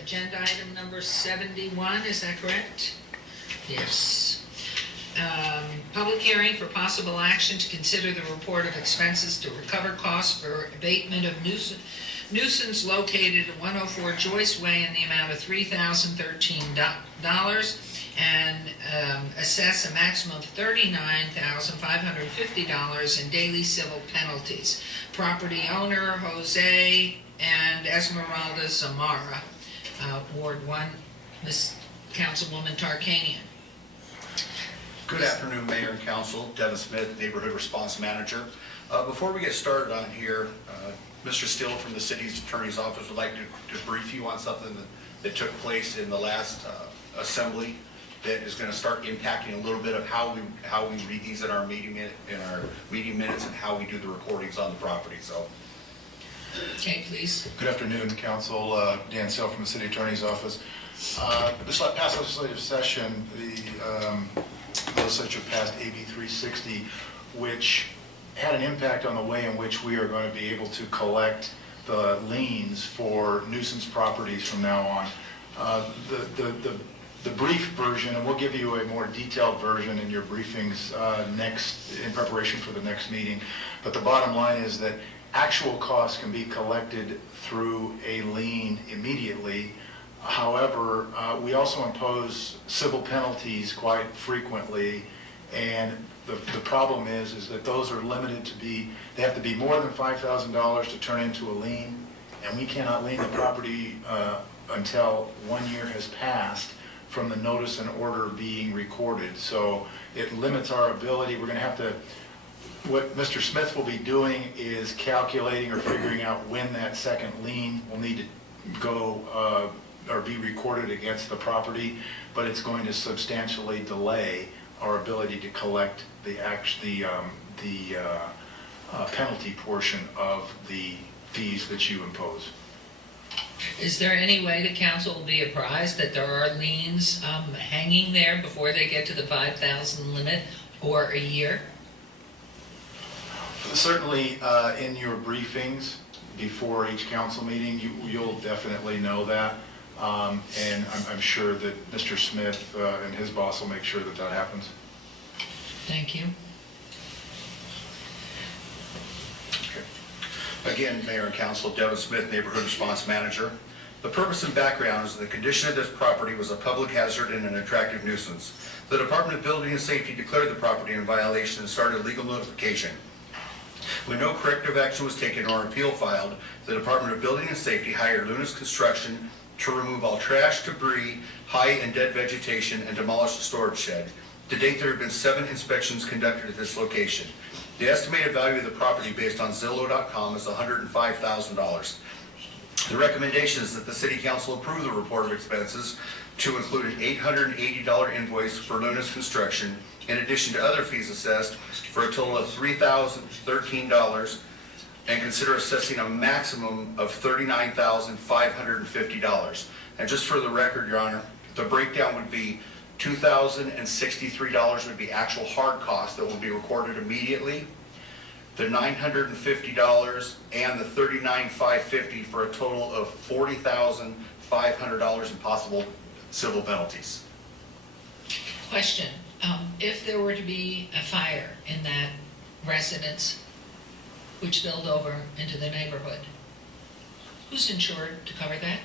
agenda item number 71, is that correct? Yes. Public hearing for possible action to consider the report of expenses to recover costs for abatement of nuisance located at 104 Joyce Way in the amount of $3,013 and assess a maximum of $39,550 in daily civil penalties. Property owner Jose and Esmeralda Zamara, Ward 1, Ms. Councilwoman Tarkanian. Good afternoon, Mayor and Council. Devin Smith, Neighborhood Response Manager. Before we get started on here, Mr. Steele from the City's Attorney's Office would like to brief you on something that took place in the last assembly that is going to start impacting a little bit of how we read these in our meeting minutes and how we do the recordings on the property. So. Okay, please. Good afternoon, Council. Dan Sell from the City Attorney's Office. This past legislative session, the legislature passed AB 360, which had an impact on the way in which we are going to be able to collect the liens for nuisance properties from now on. The brief version, and we'll give you a more detailed version in your briefings in preparation for the next meeting, but the bottom line is that actual costs can be collected through a lien immediately. However, we also impose civil penalties quite frequently, and the problem is that those are limited to they have to be more than $5,000 to turn into a lien, and we cannot lien the property until 1 year has passed from the notice and order being recorded. So it limits our ability. We're going to have to, what Mr. Smith will be doing is calculating or figuring out when that second lien will need to go or be recorded against the property, but it's going to substantially delay our ability to collect the penalty portion of the fees that you impose. Is there any way the council will be apprised that there are liens hanging there before they get to the 5,000 limit or a year? Certainly in your briefings before each council meeting, you'll definitely know that. And I'm sure that Mr. Smith and his boss will make sure that that happens. Thank you. Okay. Again, Mayor and Council, Devin Smith, Neighborhood Response Manager. The purpose and background is the condition of this property was a public hazard and an attractive nuisance. The Department of Building and Safety declared the property in violation and started legal notification. When no corrective action was taken or an appeal filed, the Department of Building and Safety hired Lunas Construction to remove all trash, debris, high and dead vegetation, and demolish the storage shed. To date, there have been 7 inspections conducted at this location. The estimated value of the property based on Zillow.com is $105,000. The recommendation is that the City Council approve the report of expenses to include an $880 invoice for Lunas Construction, in addition to other fees assessed, for a total of $3,013, and consider assessing a maximum of $39,550. And just for the record, Your Honor, the breakdown would be $2,063 would be actual hard costs that will be recorded immediately, the $950 and the $39,550 for a total of $40,500 in possible civil penalties. Question. If there were to be a fire in that residence which spilled over into the neighborhood, who's insured to cover that?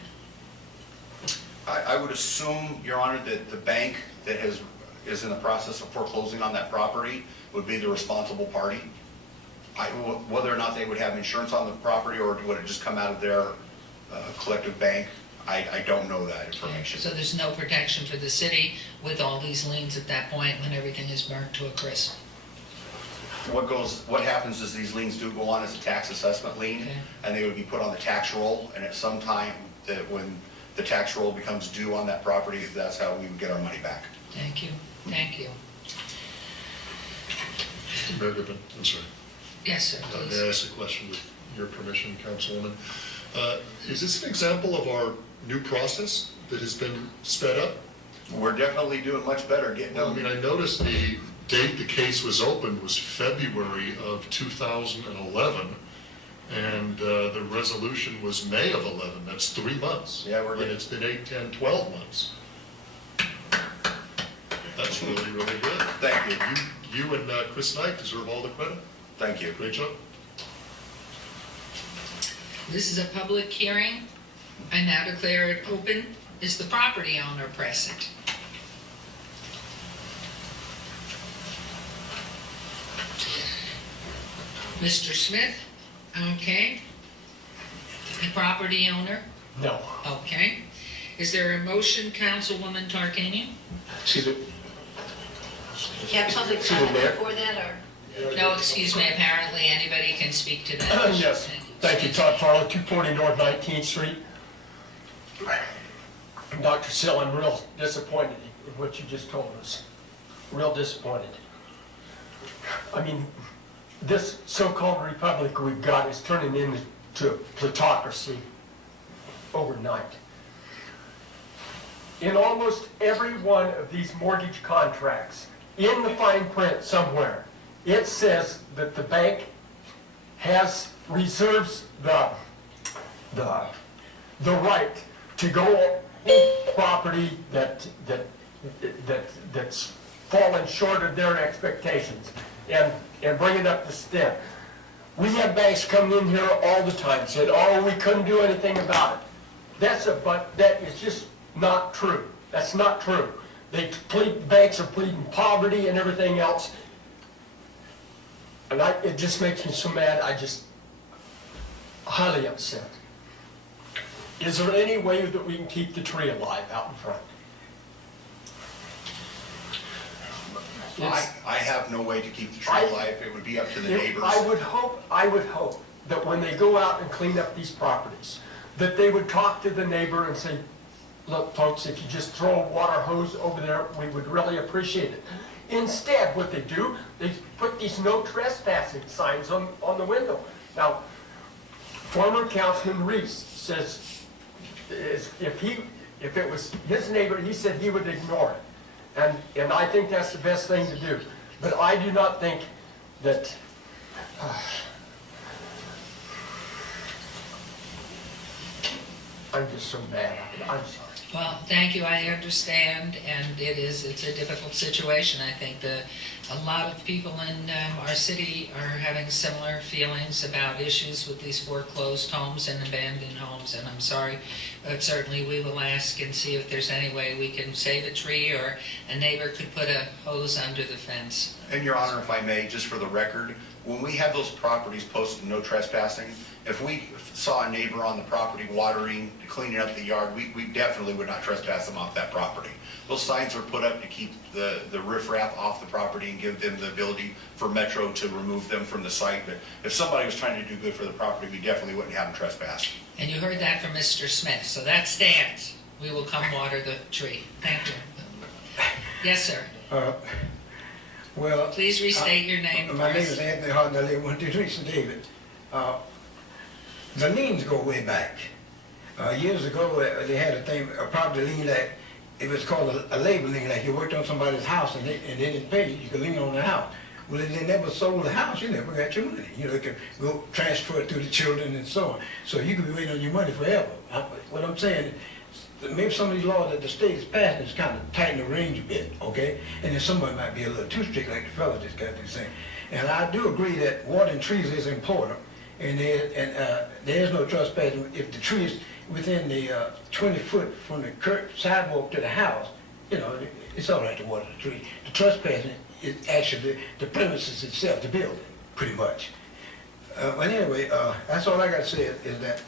I would assume, Your Honor, that the bank that is in the process of foreclosing on that property would be the responsible party. Whether or not they would have insurance on the property or would it just come out of their collective bank, I don't know that information. So there's no protection for the city with all these liens at that point when everything is burnt to a crisp? What happens is these liens do go on as a tax assessment lien, and they would be put on the tax roll, and at some time that when the tax roll becomes due on that property, that's how we would get our money back. Thank you. Thank you. Mayor Goodman, I'm sorry. Yes, sir, please. May I ask a question with your permission, Councilwoman? Is this an example of our new process that has been sped up? We're definitely doing much better getting them. I mean, I noticed the date the case was opened was February of 2011, And the resolution was May of 11. That's 3 months. Yeah, we're And good. it's been 8, 10, 12 months. That's really, really good. Thank you. You and Chris Knight deserve all the credit. Thank you. Great job. This is a public hearing. I now declare it open. Is the property owner present? Mr. Smith? Okay. The property owner? No. Okay. Is there a motion, Councilwoman Tarkanian? Excuse me. You have public Excuse me, comment Mayor. before that, or? No, excuse me, apparently anybody can speak to that. Yes, thank you, Todd Farlow, 240 North 19th Street. Dr. Sill, I'm real disappointed in what you just told us. Real disappointed. I mean, this so-called republic we've got is turning into plutocracy overnight. In almost every one of these mortgage contracts, in the fine print somewhere, it says that the bank reserves the right to go on property that's fallen short of their expectations and bring it up to stem. We have banks coming in here all the time said, oh, we couldn't do anything about it. But that is just not true. That's not true. Banks are pleading poverty and everything else. And it just makes me so mad, highly upset. Is there any way that we can keep the tree alive out in front? I have no way to keep the tree alive. It would be up to the neighbors. I would hope that when they go out and clean up these properties, that they would talk to the neighbor and say, look, folks, if you just throw a water hose over there, we would really appreciate it. Instead, what they do, they put these no trespassing signs on the window. Now, former Councilman Reese says, if it was his neighbor, he said he would ignore it. And I think that's the best thing to do. But I do not think that... I'm just so mad. I'm sorry. Well, thank you, I understand, and it's a difficult situation. I think a lot of people in our city are having similar feelings about issues with these foreclosed homes and abandoned homes, and I'm sorry, but certainly we will ask and see if there's any way we can save a tree or a neighbor could put a hose under the fence. And Your Honor, if I may, just for the record, when we have those properties posted no trespassing, if we saw a neighbor on the property watering, cleaning up the yard, we definitely would not trespass them off that property. Those signs are put up to keep the riffraff off the property and give them the ability for Metro to remove them from the site. But if somebody was trying to do good for the property, we definitely wouldn't have them trespass. And you heard that from Mr. Smith, so that stands. We will come water the tree. Thank you. Yes, sir. Well, Please restate your name my for name us. is Anthony Harden. I live 123 David. The liens go way back. Years ago, they had a property lien that it was called a labor lien. Like you worked on somebody's house and they didn't pay you, you could lien on the house. Well, if they never sold the house, you never got your money. You know, it could go transfer it to the children and so on. So you could be waiting on your money forever. What I'm saying, maybe some of these laws that the state is passing is kind of tighten the range a bit, okay? And then somebody might be a little too strict, like the fellow just got to say. And I do agree that watering trees is important. And there is no trespassing. If the tree is within the 20 foot from the sidewalk to the house, you know, it's all right to water the tree. The trespassing is actually the premises itself, the building, pretty much. But anyway, that's all I got to say is that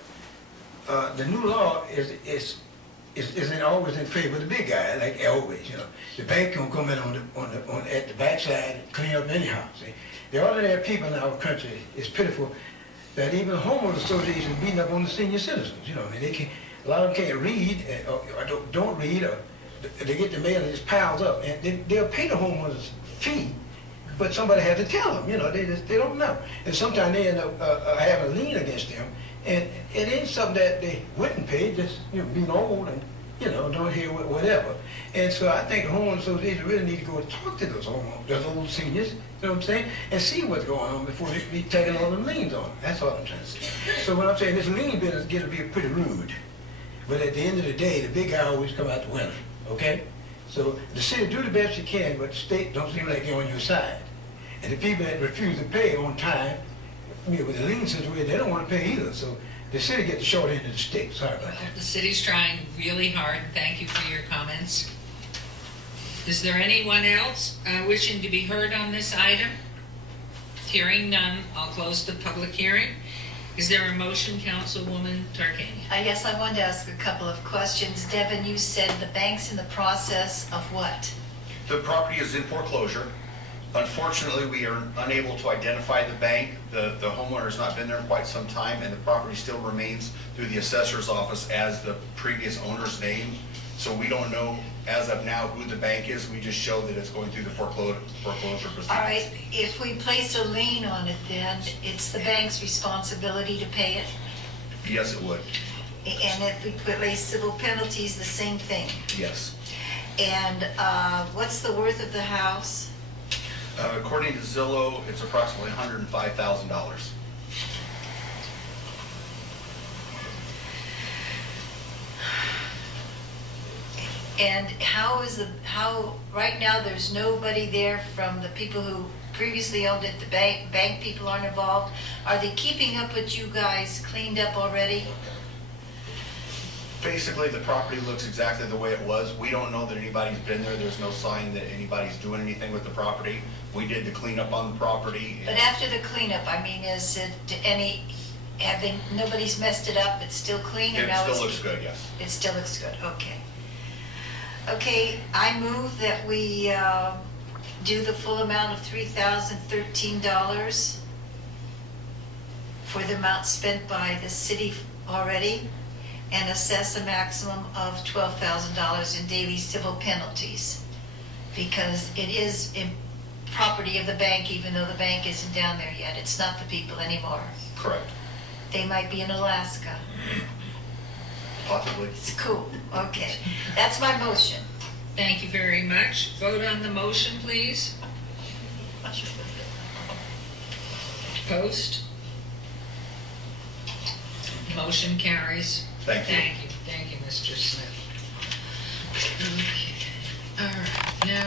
the new law isn't always in favor of the big guy, like always. You know, the bank gonna come in at the backside and clean up anyhow. See, the ordinary people in our country is pitiful. That even homeowners associations beating up on the senior citizens. You know, I mean, a lot of them can't read or don't read, or they get the mail and it just piles up, and they'll pay the homeowners fee, but somebody has to tell them. You know, they don't know, and sometimes they end up having a lien against them, and it ain't something that they wouldn't pay, just being old and don't hear whatever. And so I think the homeowners association really need to go and talk to those homeowners, those old seniors, you know what I'm saying? And see what's going on before they be taking all them liens on them. That's all I'm trying to say. So what I'm saying, this lien business get to be pretty rude. But at the end of the day, the big guy always come out the winner, okay? So the city do the best you can, but the state don't seem like they're on your side. And the people that refuse to pay on time, with the lien situation, they don't want to pay either. So the city get the short end of the stick. Sorry about that. The city's trying really hard. Thank you for your comments. Is there anyone else wishing to be heard on this item? Hearing none, I'll close the public hearing. Is there a motion, Councilwoman Tarkanian? Yes, I wanted to ask a couple of questions. Devin, you said the bank's in the process of what? The property is in foreclosure. Unfortunately, we are unable to identify the bank. The homeowner has not been there in quite some time, and the property still remains through the assessor's office as the previous owner's name. So we don't know as of now who the bank is. We just show that it's going through the foreclosure proceedings. All right, if we place a lien on it, then it's the bank's responsibility to pay it? Yes, it would. And if we place civil penalties, the same thing? Yes. And what's the worth of the house? According to Zillow, it's approximately $105,000. And how, right now, there's nobody there from the people who previously owned it, the bank people aren't involved? Are they keeping up with you guys, cleaned up already? Basically, the property looks exactly the way it was. We don't know that anybody's been there. There's no sign that anybody's doing anything with the property. We did the cleanup on the property. But after the cleanup, I mean, is it nobody's messed it up, it's still clean? Or It now still it's- looks good, yes. It still looks good, okay. Okay, I move that we do the full amount of $3,013 for the amount spent by the city already, and assess a maximum of $12,000 in daily civil penalties, because it is in property of the bank, even though the bank isn't down there yet. It's not the people anymore. Correct. They might be in Alaska. Possibly. It's cool, okay. That's my motion. Thank you very much. Vote on the motion, please. Opposed? Motion carries. Thank you. Thank you, Mr. Smith. Okay, all right, now